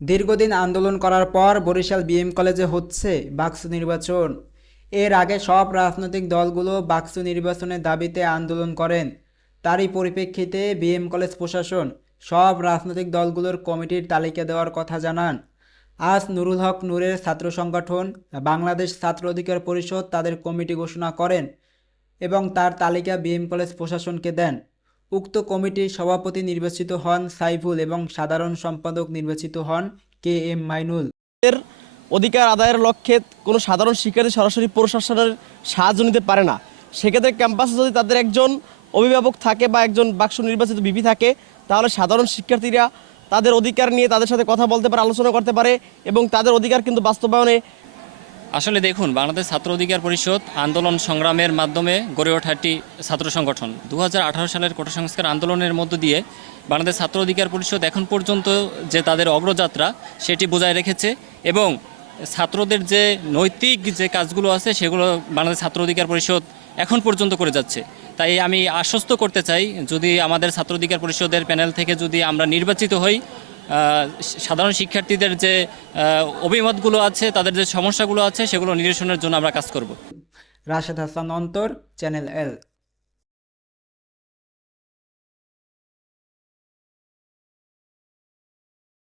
দীর্ঘদিন আন্দোলন করার পর বরিশাল বিএম কলেজে হচ্ছে বাকসু নির্বাচন। এর আগে সব রাজনৈতিক দলগুলো বাকসু নির্বাচনের দাবিতে আন্দোলন করেন। তারই পরিপ্রেক্ষিতে বিএম কলেজ প্রশাসন সব রাজনৈতিক দলগুলোর কমিটির তালিকা দেওয়ার কথা জানান। আজ নুরুল হক নূরের ছাত্র সংগঠন বাংলাদেশ ছাত্র অধিকার পরিষদ তাদের কমিটি ঘোষণা করেন এবং তার তালিকা বিএম কলেজ প্রশাসনকে দেন। উক্ত কমিটির সভাপতি নির্বাচিত হন সাইফুল এবং সাধারণ সম্পাদক নির্বাচিত হন কে এম মাইনুল। এর অধিকার আদায়ের লক্ষ্যে কোনো সাধারণ শিক্ষার্থী সরাসরি প্রশাসনের সাহায্য নিতে পারে না। সেক্ষেত্রে ক্যাম্পাসে যদি তাদের একজন অভিভাবক থাকে বা একজন বাকসু নির্বাচিত বিপি থাকে, তাহলে সাধারণ শিক্ষার্থীরা তাদের অধিকার নিয়ে তাদের সাথে কথা বলতে পারে, আলোচনা করতে পারে এবং তাদের অধিকার কিন্তু বাস্তবায়নে আসলে দেখুন, বাংলাদেশ ছাত্র অধিকার পরিষদ আন্দোলন সংগ্রামের মাধ্যমে গড়ে ওঠা একটি ছাত্র সংগঠন। 2018 সালের কোটা সংস্কার আন্দোলনের মধ্য দিয়ে বাংলাদেশ ছাত্র অধিকার পরিষদ এখন পর্যন্ত যে তাদের অগ্রযাত্রা সেটি বজায় রেখেছে এবং ছাত্রদের যে নৈতিক যে কাজগুলো আছে সেগুলো বাংলাদেশ ছাত্র অধিকার পরিষদ এখন পর্যন্ত করে যাচ্ছে। তাই আমি আশ্বস্ত করতে চাই, যদি আমাদের ছাত্র অধিকার পরিষদের প্যানেল থেকে যদি আমরা নির্বাচিত হই, সাধারণ শিক্ষার্থীদের যে অভিমতগুলো আছে, তাদের যে সমস্যাগুলো আছে সেগুলো নিরসনের জন্য আমরা কাজ করব। রাশেদ হাসান অন্তর, চ্যানেল এল।